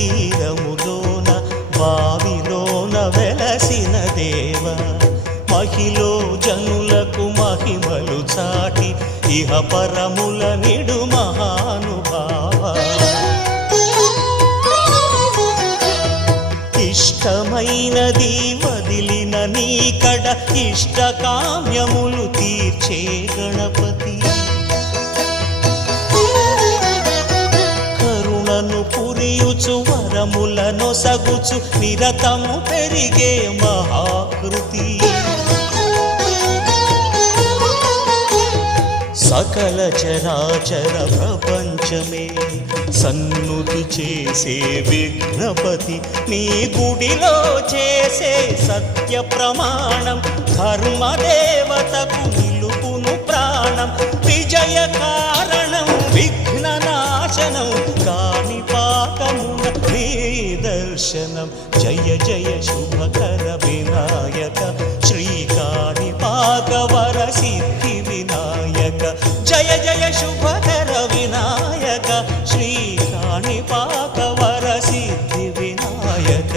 తీరములోన బావిలోన వెలసిన దేవ మహిలో జనులకు మహిమలు చాటి ఇహ పరముల నిడు మహానుభావ ఇష్టమైనది వదిలిన నీకడ ఇష్టకామ్యములు తీర్చే గణపతి కరుణను పురియుచు వరములను సగుచు నిరతము పెరిగే మహాకృతి సకల చరాచర ప్రపంచమే సన్నుతి చేసే విఘ్నపతి నీ గుడిలో చేసే సత్య ప్రమాణం ధర్మదేవతకు నిలుపును ప్రాణం విజయ కారణం విఘ్న నాశనం కాణిపాకమున నీ దర్శనం జయ జయ శుభకర వినాయక శ్రీ కాణిపాక వర సిద్ధి వినాయక జయ జయ శుభకర వినాయక శ్రీ కాణిపాక వర సిద్ధి వినాయక